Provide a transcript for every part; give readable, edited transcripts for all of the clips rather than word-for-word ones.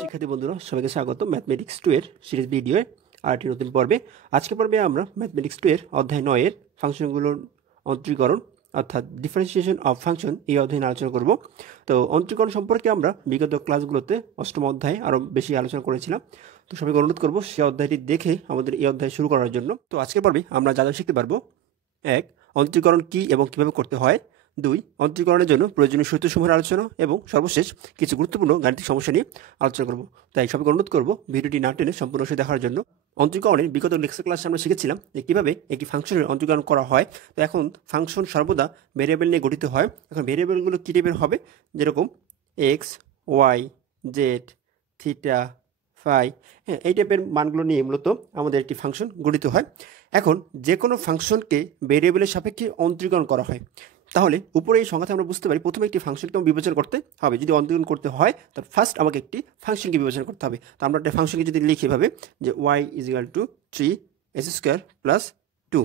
শিক্ষার্থী বন্ধুরা সবাইকে স্বাগত ম্যাথমেটিক্স 2 এর সিরিজ ভিডিওয়ে আরেকটি নতুন পর্বে। আজকে পর্বে আমরা ম্যাথমেটিক্স 2 এর অধ্যায় 9 এর ফাংশনগুলোর অন্তরীকরণ অর্থাৎ ডিফারেন্সিয়েশন অফ ফাংশন এই অধ্যায়ে আলোচনা করব। তো অন্তরীকরণ সম্পর্কে আমরা বিগত ক্লাসগুলোতে অষ্টম অধ্যায়ে আরও বেশি আলোচনা করেছিলাম। তো সবাইকে অনুরোধ করব সেই অধ্যায়টি দেখে আমাদের এই অধ্যায় শুরু করার জন্য। তো আজকের পর্বে আমরা যা যা শিখতে পারবো: 1. অন্তরীকরণ কী এবং কীভাবে করতে হয়। 2. অন্তরীকরণের জন্য প্রয়োজনীয় সূত্রসমূহের আলোচনা এবং সর্বশেষ কিছু গুরুত্বপূর্ণ গাণিতিক সমস্যা নিয়ে আলোচনা করব। তাই সবাইকে অনুরোধ করব ভিডিওটি না টেনে সম্পূর্ণ দেখার জন্য। অন্তরীকরণের বিগত লেকচার ক্লাসে আমরা শিখেছিলাম যে কীভাবে একটি ফাংশনের অন্তরীকরণ করা হয়। তো এখন ফাংশন সর্বদা ভেরিয়েবল নিয়ে গঠিত হয়। এখন ভেরিয়েবলগুলো কী টাইপের হবে, যেরকম X, Y, Z, theta, phi, হ্যাঁ, এই টাইপের মানগুলো নিয়ে মূলত আমাদের একটি ফাংশন গঠিত হয়। এখন যে কোনো ফাংশনকে ভেরিয়েবলের সাপেক্ষে অন্তরীকরণ করা হয়। তাহলে উপরে এই সংখ্যাতে আমরা বুঝতে পারি প্রথমে একটি ফাংশনকে বিবেচনা করতে হবে। যদি অন্তরীকরণ করতে হয় তার ফার্স্ট আমাকে একটি ফাংশনকে বিবেচনা করতে হবে। তো আমরা একটা ফাংশনকে যদি লিখি এভাবে যে y = 3x² + 2,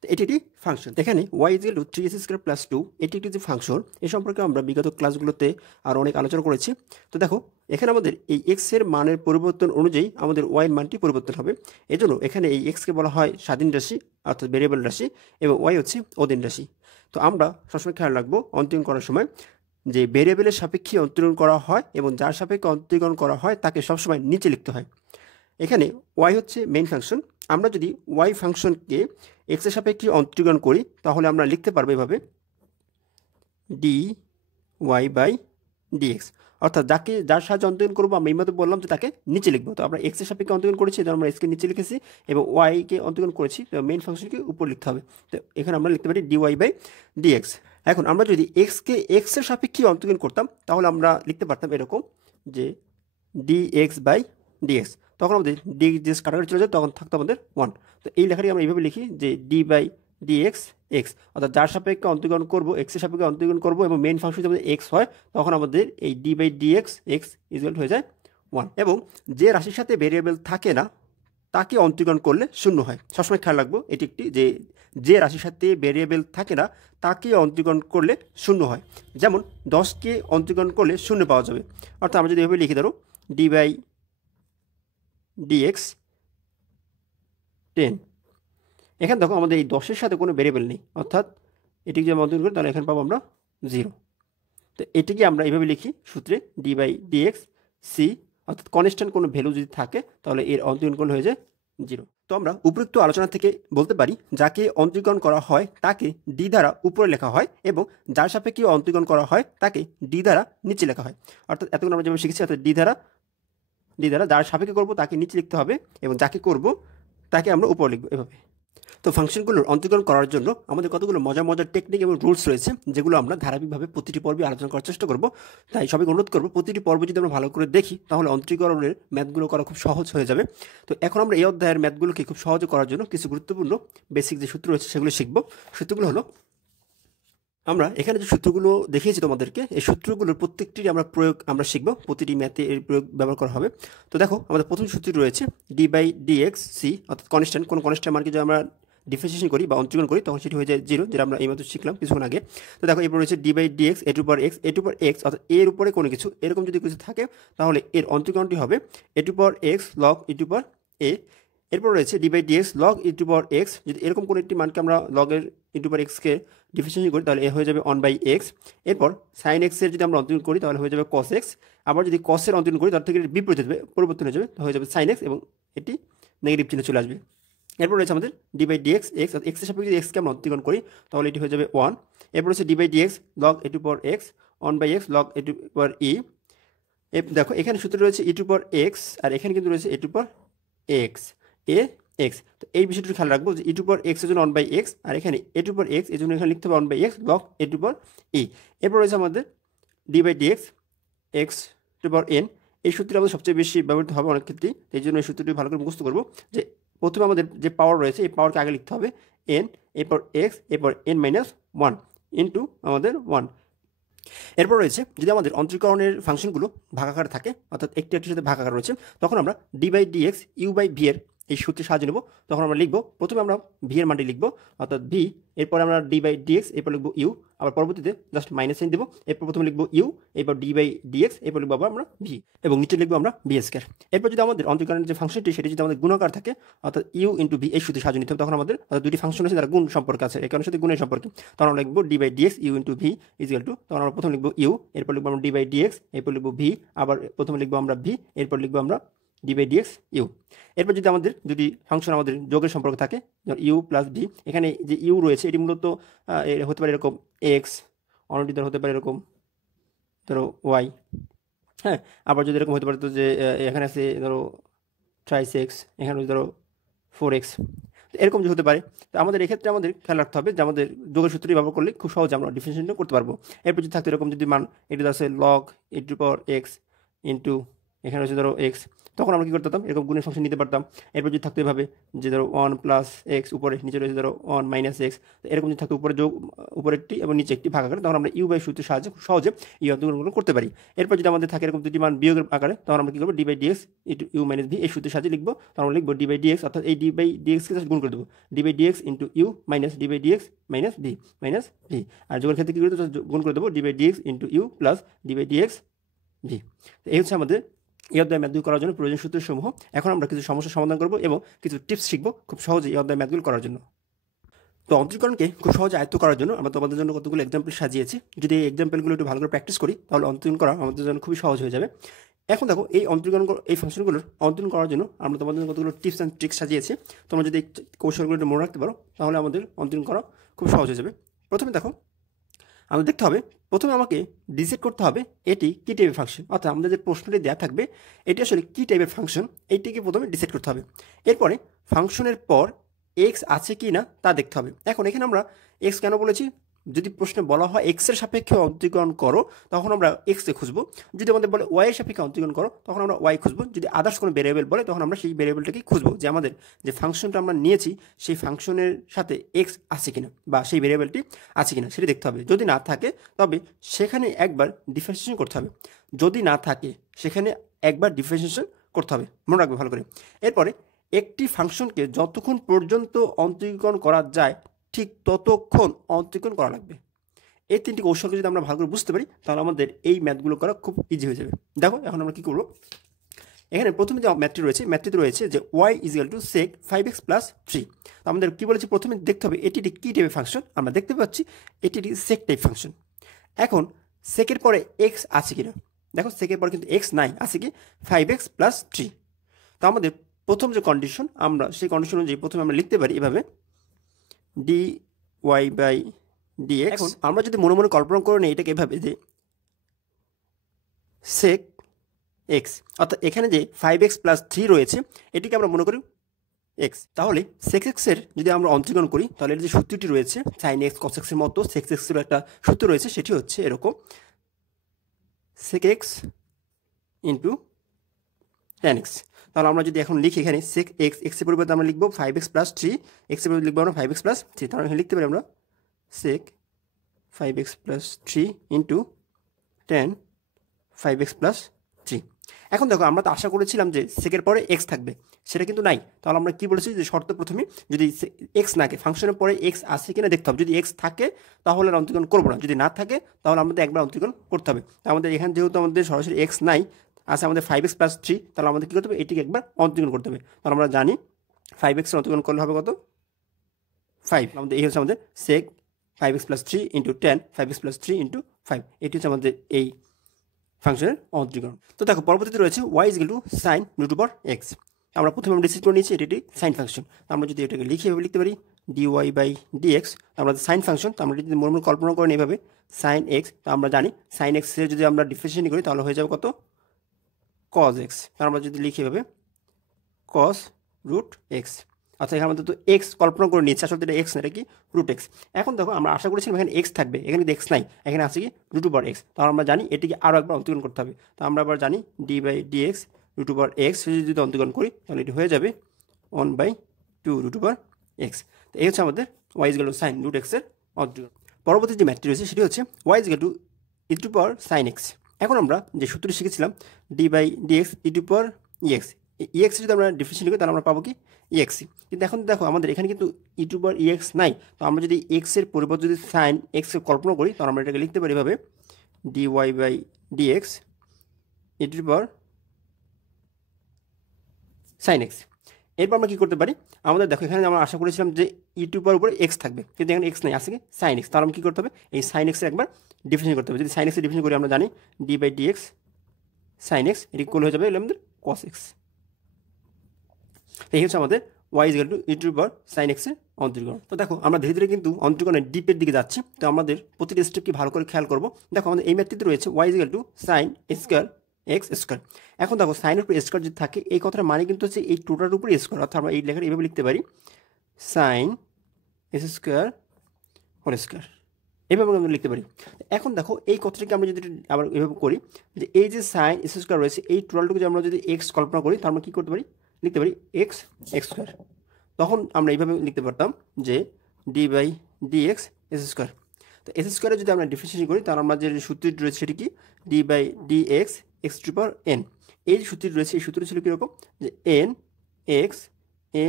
তো এটি একটি ফাংশন। এখানে y = 3x² + 2 এটি একটি যে ফাংশন, এ সম্পর্কে আমরা বিগত ক্লাসগুলোতে আরও অনেক আলোচনা করেছি। তো দেখো এখানে আমাদের এই x এর মানের পরিবর্তন অনুযায়ী আমাদের y এর মানটি পরিবর্তন হবে। এজন্য এখানে এই x কে বলা হয় স্বাধীন রাশি অর্থাৎ ভেরিয়েবল রাশি এবং y হচ্ছে অধীন রাশি। তো আমরা সবসময় খেয়াল রাখবো অন্তরীকরণ করার সময় যে ভেরিয়েবলের সাপেক্ষে অন্তরীকরণ করা হয় এবং যার সাপেক্ষে অন্তরীকরণ করা হয় তাকে সবসময় নিচে লিখতে হয়। এখানে y হচ্ছে মেইন ফাংশন। আমরা যদি y ফাংশনকে x এর সাপেক্ষে অন্তরীকরণ করি তাহলে আমরা লিখতে পারবো এভাবে dy/dx, অর্থাৎ যার সাহায্যে অন্তরীকরণ করবো আমরা এই মতো বললাম যে তাকে নিচে লিখবো। তো আমরা x এর সাপেক্ষে অন্তরীকরণ করেছি, এবার আমরা x কে নিচে লিখেছি এবং y কে অন্তরীকরণ করেছি, তো মেইন ফাংশনকে উপর লিখতে হবে। তো এখানে আমরা লিখতে পারি dy/dx। এখন আমরা যদি x কে x এর সাপেক্ষে অন্তরীকরণ করতাম তাহলে আমরা লিখতে পারতাম এরকম যে dx/dx, তখন আমাদের dx কাটাকাটি চলে যায়, তখন থাকতো আমাদের 1। তো এই লেখাটি আমরা এইভাবে লিখি যে d/dx x, অর্থাৎ যার সাপেক্ষে অন্তরীকরণ করবো x এর সাপেক্ষে অন্তরীকরণ করবো এবং মেইন ফাংশন যদি আমাদের x হয় তখন আমাদের এই d/dx x = হয়ে যায় 1। এবং যে রাশির সাথে ভেরিয়েবল থাকে না তাকে অন্তরীকরণ করলে শূন্য হয়। সবসময় খেয়াল রাখবো এটি একটি যে রাশির সাথে ভেরিয়েবল থাকে না তাকে অন্তরীকরণ করলে শূন্য হয়। যেমন 10কে অন্তরীকরণ করলে শূন্য পাওয়া যাবে। অর্থাৎ আমরা যদি এভাবে লিখে ধরো d/dx 10, এখানে দেখো আমাদের এই 10-এর সাথে কোনো ভেরিয়েবল নেই, অর্থাৎ এটিকে যদি অন্তরীকরণ করি তাহলে এখানে পাবো আমরা 0। তো এটিকে আমরা এইভাবে লিখি সূত্রে d/dx c, অর্থাৎ কনস্ট্যান্ট কোনো ভ্যালু যদি থাকে তাহলে এর অন্তরীকরণ করলে হয়ে যায় 0। তো আমরা উপরোক্ত আলোচনা থেকে বলতে পারি যাকে অন্তরীকরণ করা হয় তাকে d দ্বারা উপরে লেখা হয় এবং যার সাপেক্ষে অন্তরীকরণ করা হয় তাকে d দ্বারা নিচে লেখা হয়। অর্থাৎ এতক্ষণ আমরা যেভাবে শিখেছি, অর্থাৎ d দ্বারা যার সাপেক্ষে করবো তাকে নিচে লিখতে হবে এবং যাকে করবো তাকে আমরা উপরে লিখবো এভাবে। তো ফাংশনগুলোর অন্তরীকরণ করার জন্য আমাদের কতগুলো মজার টেকনিক এবং রুলস রয়েছে যেগুলো আমরা ধারাবাহিকভাবে প্রতিটি পর্বে আলোচনা করার চেষ্টা করব। তাই সবাইকে অনুরোধ করবো প্রতিটি পর্ব যদি আমরা ভালো করে দেখি তাহলে অন্তরীকরণের ম্যাথগুলো করা খুব সহজ হয়ে যাবে। তো এখন আমরা এই অধ্যায়ের ম্যাথগুলোকে খুব সহজে করার জন্য কিছু গুরুত্বপূর্ণ বেসিক যে সূত্র রয়েছে সেগুলো শিখব। সূত্রগুলো হলো, আমরা এখানে যে সূত্রগুলো দেখিয়েছি তোমাদেরকে, এই সূত্রগুলোর প্রত্যেকটির আমরা শিখব, প্রতিটি ম্যাথে এর প্রয়োগ ব্যবহার করা হবে। তো দেখো আমাদের প্রথম সূত্রটি রয়েছে d/dx c, অর্থাৎ কনস্ট্যান্ট কোনো কনস্ট্যান্ট মানকে যদি আমরা ডিফারেন্সিয়েশন করি বা অন্তরীকরণ করি তখন সেটি হয়ে যায় 0, যেটা আমরা এইমাত্র শিখলাম কিছুক্ষণ আগে। তো দেখো এরপর রয়েছে d/dx a/x, অর্থাৎ এর উপরে কোনো কিছু এরকম যদি কিছু থাকে তাহলে এর অন্তরীকরণটি হবে a/x log e/a। এরপর রয়েছে d/dx log e/x, যদি এরকম কোনো একটি মানকে আমরা লগের e/x কে ডিফারেন্সিয়েশন করি তাহলে এ হয়ে যাবে 1/x। এরপর sin x এর যদি আমরা অন্তরীকরণ করি তাহলে হয়ে যাবে cos x। আবার যদি cos এর অন্তরীকরণ করি তার থেকে বিপরীত পরিবর্তন হয়ে যাবে, হয়ে যাবে sin x এবং এটি নেগেটিভ চিহ্নে চলে আসবে। এরপর রয়েছে আমাদের d/dx x, x এর সাপেক্ষে যদি x কে আমরা অন্তরীকরণ করি তাহলে এটি হয়ে যাবে 1। এরপর রয়েছে d/dx log e/x 1/x log e/e। দেখো এখানে সূত্র রয়েছে e/x আর এখানে কিন্তু রয়েছে e/x ax। তো এই বিষয়টি খেয়াল রাখবো যে e/x এর জন্য 1/x আর এখানে e/x এর জন্য এখানে লিখতে হবে 1/x log e/e। এরপর রয়েছে আমাদের d/dx x⁴n। এই সূত্রটি আমাদের সবচেয়ে বেশি ব্যবহৃত হবে অনেক ক্ষেত্রেই, এই জন্য এই সূত্রটি ভালো করে মুখস্থ করবো যে প্রথমে আমাদের যে পাওয়ার রয়েছে এই পাওয়ারকে আগে লিখতে হবে n, এরপর x, এরপর n-1 ইন্টু আমাদের 1। এরপর রয়েছে যদি আমাদের অন্তরীকরণের ফাংশনগুলো ভাগাকার থাকে, অর্থাৎ একটির সাথে ভাগাকার রয়েছে, তখন আমরা d/dx u/v এর এই সূত্রের সাহায্য নেব, তখন আমরা লিখব, প্রথমে আমরা ভি এর মানটি লিখব, অর্থাৎ ভি, এরপরে আমরা ডি বাই ডিএক্স, এরপর লিখব ইউ, আবার পরবর্তীতে জাস্ট মাইনাস সাইন দেবো, এরপর প্রথমে লিখব ইউ, এরপর ডি বাই ডিএক্স, এরপর লিখবো আবার আমরা ভি, এবং নিচে লিখবো আমরা বি স্কয়ার। এরপর যদি আমাদের অন্তরীকরণের যে ফাংশনটি সেটি যদি আমাদের গুণাকার থাকে, অর্থাৎ ইউ ইন্টু ভি, এই সূত্রের সাহায্য নিতে হবে, তখন আমাদের দুটি ফাংশন আছে তারা গুণ সম্পর্ক আছে, এই কারণের সাথে গুণের সম্পর্কে, তখন আমরা লিখবো D by D X U into V is equal to, তখন আমরা প্রথমে লিখবো ইউ, এরপর লিখবো আমরা ডি বাই ডিএক্স, এরপর লিখবো ভি, আবার প্রথমে লিখবো আমরা ভি, এরপর লিখবো আমরা ডি বাই ডিএক্স ইউ। এরপর যদি আমাদের ফাংশন আমাদের যোগের সম্পর্ক থাকে, ইউ প্লাস ভি, এখানে যে ইউ রয়েছে এটি মূলত হতে পারে এরকম এক্স, অন্যটি ধরো হতে পারে এরকম ধরো ওয়াই, হ্যাঁ, আবার যদি এরকম হতে পারে তো যে এখানে আছে ধরো ট্রাইস এক্স, এখানে ধরো 4x, এরকম যে হতে পারে। তো আমাদের এক্ষেত্রে আমাদের খেয়াল রাখতে হবে যে আমাদের যোগের সূত্রটি ব্যবহার করলে খুব সহজে আমরা ডিফারেন্সিয়েশন করতে পারবো। এরপর যদি থাকতে এরকম যদি মান এটি আছে log e two power x into এখানে হচ্ছে ধরো এক্স, তখন আমরা কী করতে পারতাম, এরকম গুণের ফাংশন নিতে পারতাম। এরপর যদি থাকতে এভাবে যে ধরো 1 প্লাস এক্স, উপরে নিচে রয়েছে ধরো 1 মাইনাস এক্স, এরকম যদি থাকতে উপরে যোগ, উপরে একটি এবং নিচে একটি ভাগ আকারে, তখন আমরা ইউ বাই সূত্রের সাহায্যে খুব সহজে এই অন্তর্গুলো করতে পারি। এরপর যদি আমাদের থাকে এরকম দুটি মান বিয়োগের আকারে, তখন আমরা কী করবো, D by dx into you minus V, এই সূত্রের সাহায্যে লিখবো, তখন আমরা লিখবো ডি বাই ডিএক্স, অর্থাৎ এই ডি বাই ডিএক্সকে গুণ করে দেবো, d by dx into you minus d by dx minus v, আর যোগের ক্ষেত্রে কী করে গুণ করে দেবো, d by dx into u plus d by dx v. এই হচ্ছে আমাদের এই অধ্যায় ম্যাথগুলো করার জন্য প্রয়োজনীয় সূত্রসমূহ। এখন আমরা কিছু সমস্যার সমাধান করব এবং কিছু টিপস শিখবো খুব সহজে এই অধ্যায় ম্যাথগুলো করার জন্য। তো অন্তরীকরণকে খুব সহজে আয়ত্ত করার জন্য আমরা তোমাদের জন্য কতগুলো এক্সাম্পল সাজিয়েছি। যদি এই এক্সাম্পলগুলো একটু ভালো করে প্র্যাকটিস করি তাহলে অন্তরীকরণ করা আমাদের জন্য খুবই সহজ হয়ে যাবে। এখন দেখো এই অন্তরীকরণ, এই ফাংশনগুলোর অন্তরীকরণ করার জন্য আমরা তোমাদের জন্য কতগুলো টিপস অ্যান্ড ট্রিক্স সাজিয়েছি। তোমরা যদি এই কৌশলগুলো একটু মনে রাখতে পারো তাহলে আমাদের অন্তরীকরণ করা খুব সহজ হয়ে যাবে। প্রথমে দেখো, আমাদের দেখতে হবে, প্রথমে আমাকে ডিসাইড করতে হবে এটি কী টাইপের ফাংশন, অর্থাৎ আমাদের যে প্রশ্নটি দেওয়া থাকবে এটি আসলে কী টাইপের ফাংশন, এইটিকে প্রথমে ডিসাইড করতে হবে। এরপরে ফাংশনের পর এক্স আছে কি না তা দেখতে হবে। এখন এখানে আমরা এক্স কেন বলেছি, যদি প্রশ্নে বলা হয় এক্সের সাপেক্ষে অন্তরীকরণ করো তখন আমরা এক্সকে খুঁজবো, যদি আমাদের বলে ওয়াই এর সাপেক্ষে অন্তরীকরণ করো তখন আমরা ওয়াই খুঁজবো, যদি আদার্স কোনো ভেরিয়েবল বলে তখন আমরা সেই ভেরিয়েবলটাকেই খুঁজবো যে আমাদের যে ফাংশনটা আমরা নিয়েছি সেই ফাংশনের সাথে এক্স আছে কিনা বা সেই ভেরিয়েবলটি আছে কিনা সেটি দেখতে হবে। যদি না থাকে তবে সেখানে একবার ডিফারেন্সিয়েশন করতে হবে, যদি না থাকে সেখানে একবার ডিফারেন্সিয়েশন করতে হবে, মনে রাখবে ভালো করে। এরপরে একটি ফাংশনকে যতক্ষণ পর্যন্ত অন্তরীকরণ করা যায় ঠিক ততক্ষণ অন্তরীকরণ করা লাগবে। এই তিনটি কৌশলকে যদি আমরা ভালো করে বুঝতে পারি তাহলে আমাদের এই ম্যাথগুলো করা খুব ইজি হয়ে যাবে। দেখো এখন আমরা কী করবো, এখানে প্রথমে যে ম্যাথটিতে রয়েছে যে ওয়াই ইজিক্যাল টু সেক 5x প্লাস 3। তো আমাদের কী বলেছে, প্রথমে দেখতে হবে এটি কী টাইপের ফাংশন। আমরা দেখতে পাচ্ছি এটি সেক টাইপ ফাংশন। এখন সেকের পরে এক্স আছে কিনা, দেখো সেকের পরে কিন্তু এক্স নাই, আছে কি 5x প্লাস 3। তো আমাদের প্রথম যে কন্ডিশন, আমরা সেই কন্ডিশন অনুযায়ী প্রথমে আমরা লিখতে পারি এভাবে ডি ওয়াই বাই ডিএক্স। এখন আমরা যদি মনে মনে কল্পনা করে নিই এটাকে এভাবে যে সেক এক্স, অর্থাৎ এখানে যে 5x প্লাস 3 রয়েছে এটিকে আমরা মনে করি এক্স। তাহলে সেক এক্সের যদি আমরা অন্তরীকরণ করি তাহলে এর যে সূত্রটি রয়েছে সাইন এক্স কস এক্সের মতো সেক এক্সের একটা সূত্র রয়েছে, সেটি হচ্ছে এরকম sec X into tan x। তাহলে আমরা যদি এখন লিখি এখানে সেক এক্স, এক্সের পরিবর্তে আমরা লিখবো 5x প্লাস 3, এক্সের পরিবর্তে লিখবো আমরা 5x প্লাস 3। তাহলে এখানে লিখতে পারি আমরা সেক 5x plus 3 into tan 5x plus 3। এখন দেখো আমরা তো আশা করেছিলাম যে সেকের পরে এক্স থাকবে, সেটা কিন্তু নাই। তাহলে আমরা কী বলেছি যে শর্ত প্রথমে যদি এক্স না থাকে ফাংশনের পরে এক্স আসে কিনা দেখতে হবে, যদি এক্স থাকে তাহলে অন্তরীকরণ করবো না, যদি না থাকে তাহলে আমাদের একবার অন্তরীকরণ করতে হবে। তো আমাদের এখানে যেহেতু আমাদের সরাসরি এক্স নাই, আছে আমাদের 5x প্লাস 3, তাহলে আমাদের কী করতে হবে, এটিকে একবার অন্তরীকরণ করতে হবে। তাহলে আমরা জানি 5x অন্তরীকরণ করলে হবে কত 5। আমাদের এই হচ্ছে আমাদের সেক 5x plus 3 into tan 5x plus 3 into 5, এটি হচ্ছে আমাদের এই ফাংশনের অন্তরীকরণ। তো দেখো পরবর্তীতে রয়েছে Y is equal to sine root over X. আমরা প্রথমে আমরা ডিসাইড করে নিয়েছি এটি সাইন ফাংশন। আমরা যদি এটাকে লিখে এভাবে লিখতে পারি ডি ওয়াই বাই ডিএক্স, আমরা সাইন ফাংশন। তো আমরা যদি মনে মনে কল্পনা করেন এভাবে সাইন এক্স, তো আমরা জানি সাইন এক্সের যদি আমরা ডিফারেন্সিয়েশন করি তাহলে হয়ে যাবে কত কজ এক্স। তার আমরা যদি লিখি এভাবে কস রুট এক্স, আচ্ছা এখানে আমাদের তো এক্স কল্পনা করে নিচ্ছে, আসলে এটা এক্স না, এটা কি রুট এক্স। এখন দেখো আমরা আশা করেছিলাম এখানে এক্স থাকবে, এখানে কিন্তু এক্স নাই, এখানে আছে কি রুট ওভার এক্স। তাহলে আমরা জানি এটিকে আরও একবার অন্তরীকরণ করতে হবে। তো আমরা আবার জানি D by D X root over X যদি অন্তরীকরণ করি তাহলে এটি হয়ে যাবে 1/2 রুট ওভার এক্স। তো এই হচ্ছে আমাদের Y is equal to sine root এক্সের অন্তরীকরণ। পরবর্তী যে ম্যাথটি রয়েছে সেটি হচ্ছে Y is equal to E to power sine X. এখন আমরা যে সূত্রটি শিখেছিলাম D by D X E to power E X, E X যদি আমরা ডিফারেন্সিয়েট করি তাহলে আমরা পাবো কি EX। কিন্তু এখন দেখো আমাদের এখানে কিন্তু ই টু পাওয়ার EX নাই, তো আমরা যদি x এর পরিবর্তে যদি সাইন এক্স এর কল্পনা করি তাহলে আমরা এটাকে লিখতে পারি এভাবে dy/dx E to power sine x. এরপর আমরা কী করতে পারি, আমাদের দেখো এখানে আমরা আশা করেছিলাম যে ই টু পাওয়ার উপরে এক্স থাকবে, কিন্তু এখানে এক্স নেই, আসে কি সাইন এক্স। তাহলে আমরা কী করতে হবে, এই সাইন এক্সের একবার ডিফিনেশন করতে হবে। যদি সাইন এক্সের ডিফিনেশন করি আমরা জানি d/dx সাইন এক্স এর ইকুয়াল হয়ে যাবে আমাদের কস এক্স। এই হচ্ছে আমাদের y equal to E to power sine এক্সের অন্তরীকরণ। তো দেখো আমরা ধীরে ধীরে কিন্তু অন্তরীকরণের ডিপের দিকে যাচ্ছি, তো আমাদের প্রতিটি স্টেপ কি ভালো করে খেয়াল করবো। দেখো আমাদের এই ম্যাথটিতে রয়েছে y equal to sine square x square. এখন দেখো সাইনের উপরে স্কোয়ার যদি থাকে এই কথাটা মানে কিন্তু হচ্ছে এই টোটার উপরে স্কোয়ার, অর্থাৎ আমরা এই লেখাটা এইভাবে লিখতে পারি sine S square whole square, এইভাবে আমরা লিখতে পারি। এখন দেখো এই কথাটাকে আমরা যদি আবার এভাবে করি যে এই যে সাইন এস স্কোয়ার রয়েছে এই টোটালটুকু যদি আমরা যদি এক্স কল্পনা করি তাহলে আমরা কী করতে পারি, লিখতে পারি এক্স স্কোয়ার। তখন আমরা এইভাবে লিখতে পারতাম যে d/dx এস স্কোয়ার। তো এস স্কোয়ারে যদি আমরা ডিফারেন্সিয়েশন করি তাহলে আমরা যে সূত্রটি রয়েছে সেটি কি d/dx এক্স টু পাওয়ার n। এই সূত্রটি রয়েছে, এই সূত্রটি ছিল কীরকম যে n x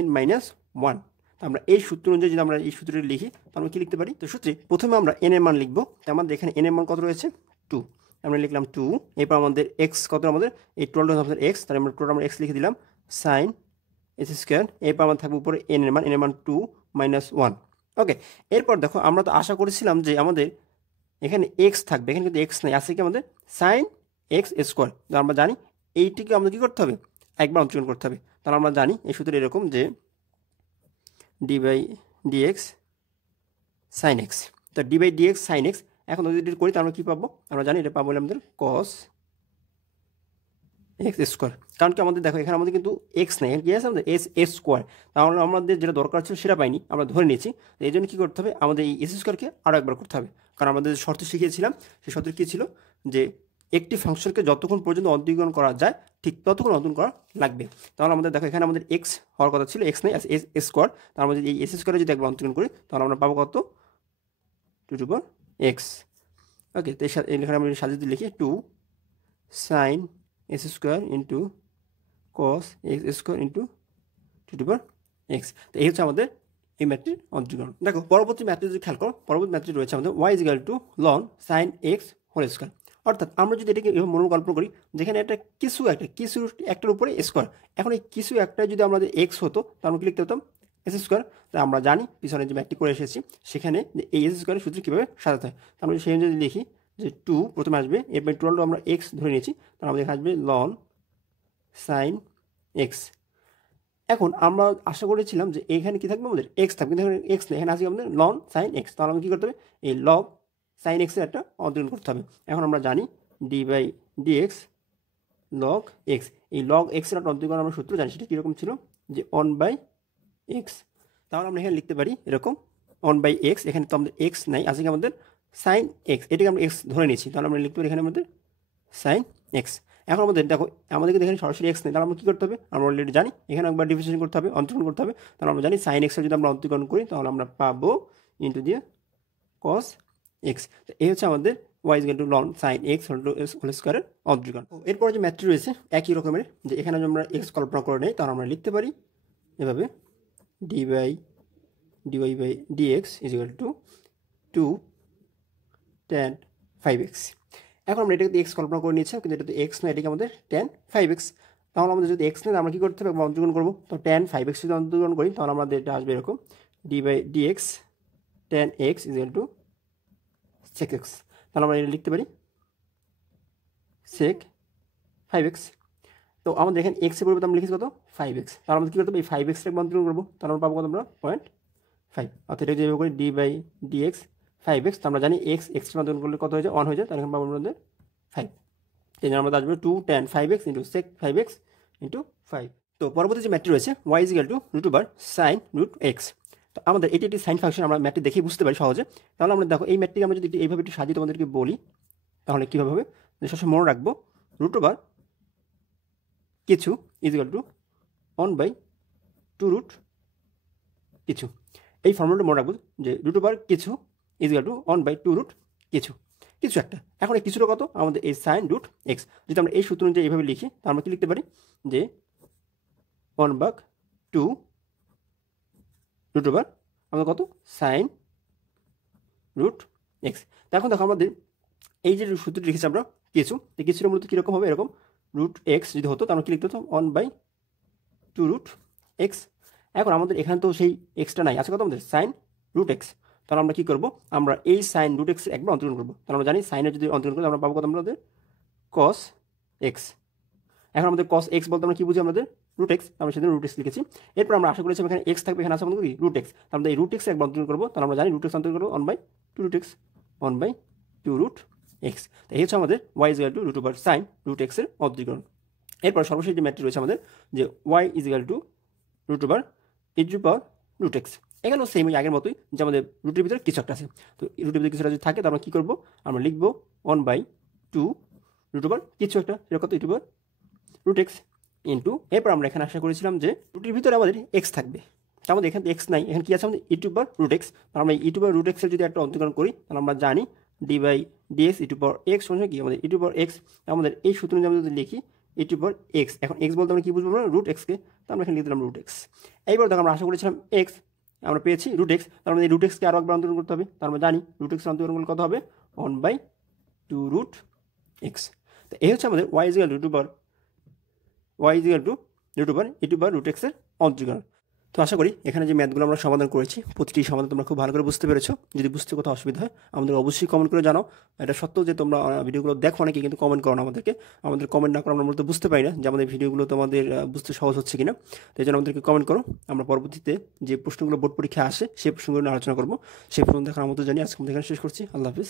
n-1। আমরা এই সূত্র অনুযায়ী যদি আমরা এই সূত্রটি লিখি তাহলে আমরা কী লিখতে পারি, তো সূত্রে প্রথমে আমরা n এর মান লিখবো। তো আমাদের এখানে n এর মান কত রয়েছে 2, আমরা লিখলাম 2। এরপর আমাদের x কত, আমাদের এই টোটাল আমাদের x, তাহলে আমরা টোটাল আমরা x লিখে দিলাম সাইন এস স্কোয়ার। এরপর আমার থাকবে উপরে n এর মান 2 - 1। ওকে, এরপর দেখো আমরা তো আশা করেছিলাম যে আমাদের এখানে x থাকবে, এখানে কিন্তু x নাই, আছে কি আমাদের সাইন এক্স স্কোয়ার। তো আমরা জানি এইটিকে আমাদের কী করতে হবে, একবার অন্তরীকরণ করতে হবে। তাহলে আমরা জানি এই সূত্র এরকম যে d/dx সাইন এক্স। তো d/dx সাইন এক্স এখন যদি এটা করি তাহলে আমরা কী পাবো, আমরা জানি এটা পাবো আমাদের কস এক্স স্কোয়ার। কারণ কি আমাদের দেখো এখানে আমাদের কিন্তু এক্স নেই, এখানে কী আছে আমাদের এস স্কোয়ার। তাহলে আমাদের যেটা দরকার ছিল সেটা পাইনি, আমরা ধরে নিয়েছি। এই জন্য কী করতে হবে, আমাদের এই এস স্কোয়ারকে আরও একবার করতে হবে। কারণ আমাদের যে শর্ত শিখিয়েছিলাম সেই শর্ত কী ছিল যে একটি ফাংশনকে যতক্ষণ পর্যন্ত অন্তরীকরণ করা যায় ঠিক ততক্ষণ অন্তরীকরণ করা লাগবে। তাহলে আমাদের দেখো এখানে আমাদের এক্স হওয়ার কথা ছিল, এক্স নেই, এস স্কোয়ার। তাহলে আমরা যদি এই এস স্কোয়ারে যদি একবার অন্তরীকরণ করি তাহলে আমরা পাবো কত 2/x। ওকে, তো এখানে আমরা সাজিয়ে লিখি 2 sine S square into cos X square into 2/x। তো এই হচ্ছে আমাদের এই ম্যাথটির অন্তরীকরণ। দেখো পরবর্তী ম্যাথটি যদি খেয়াল করো, পরবর্তী ম্যাথটি রয়েছে আমাদের y equal to ln sine X whole square. অর্থাৎ আমরা যদি এটাকে এভাবে মনোকল্পনা করি যেখানে একটা কিছু একটার উপরে স্কোয়ার, এখন এই কিছু একটা যদি আমাদের এক্স হতো তাহলে আমরা কি লিখতে হতাম এস স্কোয়ার। তাই আমরা জানি পিছনে যে ম্যাথটি করে এসেছি সেখানে এই এস স্কোয়ারের সূত্র কীভাবে সাজাতে হয়। আমরা সেই অনুযায়ী লিখি যে 2 প্রথমে আসবে, এরপর 12 আমরা এক্স ধরে নিয়েছি, তাহলে আমাদের আসবে লন সাইন এক্স। এখন আমরা আশা করেছিলাম যে এখানে কী থাকবে, আমাদের এক্স থাকবে, কিন্তু এখানে এক্স নেই, এখানে আসবে আমাদের লন সাইন এক্স। তাহলে আমাকে কী করতে হবে, এই লগ সাইন এক্সের একটা অন্তরীকরণ করতে হবে। এখন আমরা জানি d/dx লগ এক্স, এই লগ এক্সের একটা অন্তরীকরণ আমরা সূত্র জানি, সেটা কীরকম ছিল যে 1/x। তাহলে আমরা এখানে লিখতে পারি এরকম 1/x। এখানে তো আমাদের এক্স নাই, আছে কি আমাদের সাইন এক্স, এটাকে আমরা এক্স ধরে নিয়েছি, তাহলে আমরা লিখতে পারি এখানে আমাদের সাইন এক্স। এখন আমাদের দেখো আমাদের কিন্তু এখানে সরাসরি এক্স নেই, তাহলে আমরা কী করতে হবে, আমরা অলরেডি জানি এখানে একবার ডিফারেন্সিয়েশন করতে হবে, অন্তরীকরণ করতে হবে। তাহলে আমরা জানি সাইন এক্সের যদি আমরা অন্তরীকরণ করি তাহলে আমরা পাবো ইন্টু দিয়ে কস এক্স। তো এই হচ্ছে আমাদের y equal to ln sine X whole স্কোয়ারের অন্তরীকরণ। এরপর যে ম্যাথটি রয়েছে একই রকমের, যে এখানে যদি আমরা এক্স কল্পনা করে নেই তাহলে আমরা লিখতে পারি এভাবে dy/dx is equal two 2 tan 5x। এখন আমরা এটাকে এক্স কল্পনা করে নিয়েছি, কিন্তু এটা তো এক্স নয়, এটাকে আমাদের tan 5x। তাহলে আমাদের যদি এক্স নেই আমরা কী করতে হবে, অন্তরীকরণ করবো। তো tan 5x যদি অন্তরীকরণ করি তাহলে আমাদের এটা আসবে এরকম d/dx tan x is equal two sec x। তাহলে আমরা এটা লিখতে পারি sec 5x। তো আমাদের এখানে এক্সের পরিবর্তে আমরা লিখেছি কত 5x। তাহলে আমাদের কী করতে হবে, এই 5x-টাকে অন্তরীকরণ করবো, তাহলে আমরা পাবো কত, আমরা 0.5। অর্থাৎ এটা যেভাবে করি d/dx 5x। তো আমরা জানি এক্স অন্তরীকরণ করলে কত হয়ে যায় 1 হয়ে যায়, তাহলে এখানে পাবো আমাদের 5। এই জন্য আমাদের আসবে 2 tan 5x into sec 5x into 5। তো পরবর্তী যে ম্যাথটি রয়েছে y is equal two √sin √x। তো আমাদের এটি একটি সাইন ফাংশন, আমরা ম্যাথটি দেখেই বুঝতে পারি সহজে। তাহলে আমরা দেখো এই ম্যাথটিকে আমরা যদি এইভাবে একটু সাজিয়ে তোমাদেরকে বলি তাহলে কীভাবে হবে, সবসময় মনে রাখবো √ কিছু ইজ ইকুয়াল টু 1/2 কিছু। এই ফর্মুলাটা মনে রাখবো যে √ কিছু ইজ ইকুয়াল টু 1/2 কিছু একটা। এখন এই কিছুটা কত, আমাদের এই সাইন √x। যদি আমরা এই সূত্র অনুযায়ী এইভাবে লিখি তাহলে আমরা কি লিখতে পারি যে 1/2 রুট ওভার আমাদের কত সাইন রুট এক্স। এখন দেখো আমাদের এই যে সূত্রটি লিখেছি আমরা কিছুটা মূলত কীরকম হবে, এরকম রুট এক্স যদি হতো তাহলে কী লিখতে হতো 1/2 রুট এক্স। এখন আমাদের এখানে তো সেই এক্সটা নাই, আছে কত আমাদের সাইন রুট এক্স। তাহলে আমরা কী করবো, আমরা এই সাইন রুট এক্স একবার অন্তরণ করবো। তাহলে আমরা জানি সাইনের যদি অন্তরণ করি আমরা পাবো কত আমাদের কস এক্স। এখন আমাদের কস এক্স বলতে আমরা কী বুঝি, আমাদের রুট এক্স, আমরা সেদিন রুট এক্স লিখেছি। এরপর আমরা আশা করেছি এখানে এক্স থাকবে, এখানে আছে আমাদের কি রুট এক্স। আমরা এই রুট এক্স একবার অন্তরণ করবো, তাহলে আমরা জানি রুট এক্স অন্তরণ করবো 1/2 রুট এক্স, 1/2 রুট এক্স। তো এই হচ্ছে আমাদের Y is equal to root over sine root এক্সের অন্তরীকরণ। এরপর সর্বশেষ যে ম্যাথটি রয়েছে আমাদের যে y is equal to root over e to power root x. এখানেও সেম আগের মতোই, যে আমাদের রুটের ভিতরে কিছু একটা আছে। তো রুটের ভিতরে কিছুটা যদি থাকে তাহলে আমরা কী করবো, আমরা লিখবো 1/2 রুট ওভার কিছু একটা, সেটা কত e to power root x into, এরপর আমরা এখানে আশা করেছিলাম যে রুটের ভিতরে আমাদের এক্স থাকবে। তার আমাদের এখানে এক্স নাই, এখানে কী আছে আমাদের ই টু পাওয়ার রুট এক্স। আমরা ই টু পাওয়ার রুট এক্সের যদি একটা অন্তরীকরণ করি তাহলে আমরা জানি d/dx E to power x সমান কি আমাদের ই টু পাওয়ার এক্স। আমাদের এই সূত্র আমরা যদি লিখি ই টু পাওয়ার এক্স, এখন এক্স বলতে আমরা কী বুঝবো না, রুট এক্সকে, তো আমরা এখানে লিখে দিলাম রুট এক্স। এইবার দেখো আমরা আশা করেছিলাম এক্স, আমরা পেয়েছি রুট এক্স, তার মানে এই রুট এক্সকে আরও একবার অন্তরণ করতে হবে। তার আমরা জানি রুট এক্সের অন্তরণ করলে কত হবে 1/2 রুট এক্স। তো এই হচ্ছে আমাদের Y is equal to root over e to power root এক্সের অন্তরীকরণ। তো আশা করি এখানে যে ম্যাথগুলো আমরা সমাধান করেছি প্রতিটি সমাধান তোমরা খুব ভালো করে বুঝতে পেরেছো। যদি বুঝতে কোথাও অসুবিধা হয় আমাদের অবশ্যই কমেন্ট করে জানাও। এটা সত্ত্বেও যে তোমরা ভিডিওগুলো দেখো অনেকে কিন্তু কমেন্ট করো না আমাদেরকে, আমাদের কমেন্ট না করে আমরা মূলত বুঝতে পারি না যে আমাদের ভিডিওগুলো তোমাদের বুঝতে সহজ হচ্ছে কিনা। তো এই জন্য আমাদেরকে কমেন্ট করো, আমরা পরবর্তীতে যে প্রশ্নগুলো বোর্ড পরীক্ষা আসে সেই প্রশ্নগুলো নিয়ে আলোচনা করবো। সেই প্রশ্ন দেখার মতো জানি আজকে এখানে শেষ করছি। আল্লাহ হাফিজ।